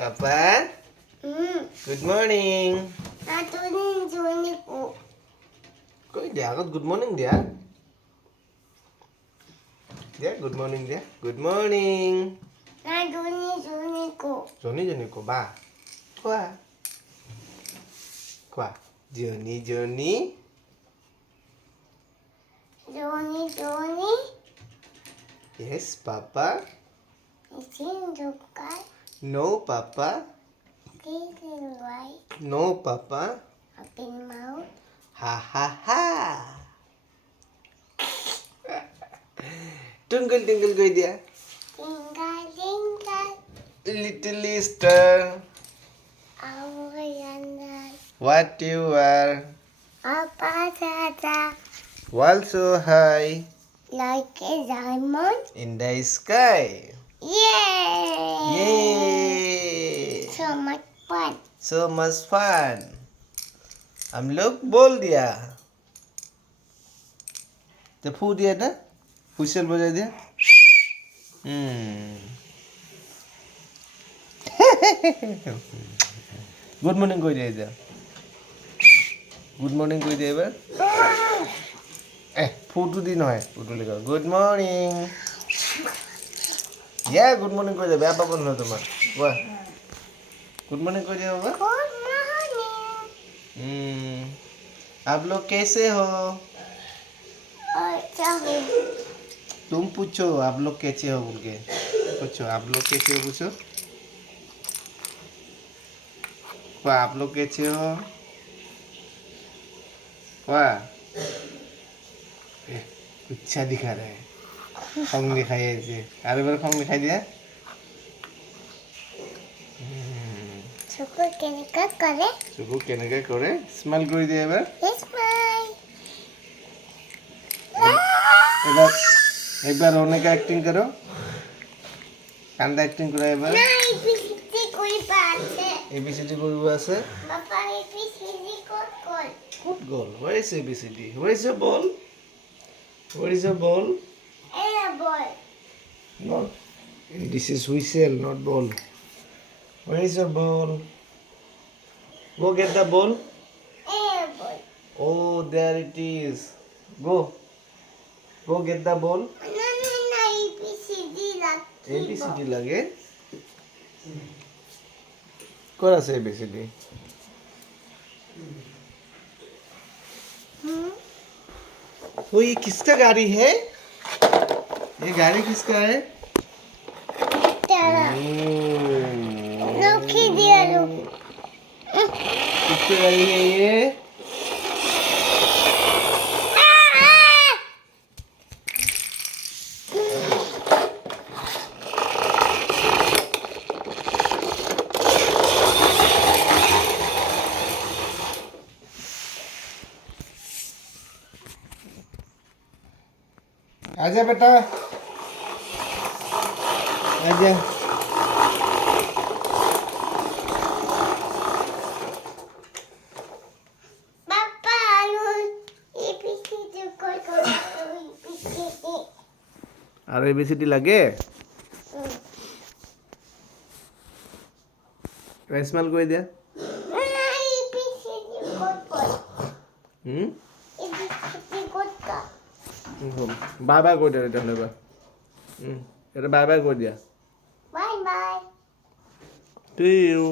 Papa, good morning. Kok dia angkat good morning dia? Dia good morning dia. Good morning. Johnny ko ba? Kwa. Kwa. Johnny. Yes, Papa. No, Papa. No, Papa. Ha ha ha. Twinkle twinkle koi dia. Little star. What you are? Wall so high. Like a diamond. In the sky. Yay! Yay! So much fun. So much fun. हम लोग बोल दिया तो फू दिया ना हुइसल बजा दिया गुड मॉर्निंग कोई दिया गुड मॉर्निंग कोई दिया एबार फूटू दी নহয় फूटू लिखा गुड मॉर्निंग या गुड मॉर्निंग कोई दिया बेया पाबो न তোমার वाह गुड मॉर्निंग कोई दिया बाबा Good morning. आप लोग कैसे हो Sorry. तुम पूछो आप लोग कैसे हो बोल के पूछो आप लोग कैसे हो पूछो वाह आप लोग कैसे हो वाह अच्छा दिखा रहा है खंग दिखाई ऐसे अरे बार खंग दिखाई दिया Sugar কেনেকা করে? চুকু কেনেকে করে স্মাইল করে দিয়ে এবার Smile. এবার একবার অনেক অ্যাক্টিং করো কান্দা অ্যাক্টিং করো এবার না ABCD কইবা আছে। এবিসিডি করব আছে বাবা ABCD কই? Good goal. Where is ABCD? Where is your ball? Where is your ball? Era boy. Not. This is whistle, not ball. Where is your ball? Go get the ball. Era boy. Oh, there it is. Go. Go get the ball. না ABCD লাগবে। ABCD লাগে করা আছে ABCD वो ये किसका गाड़ी है ये गाड़ी किसका है तेरा। लोकी दिया लोग। किसकी गाड़ी है ये आजा बेटा आजा पापा ABCD কই ABCD। আর এবিসিডি লাগে স্মেল করে দিয়া না ABCD কই? ABCD কইটা। বাই বাই করে দিয়া এটা হলে এটা বাই বাই করে দিয়া Bye bye. To you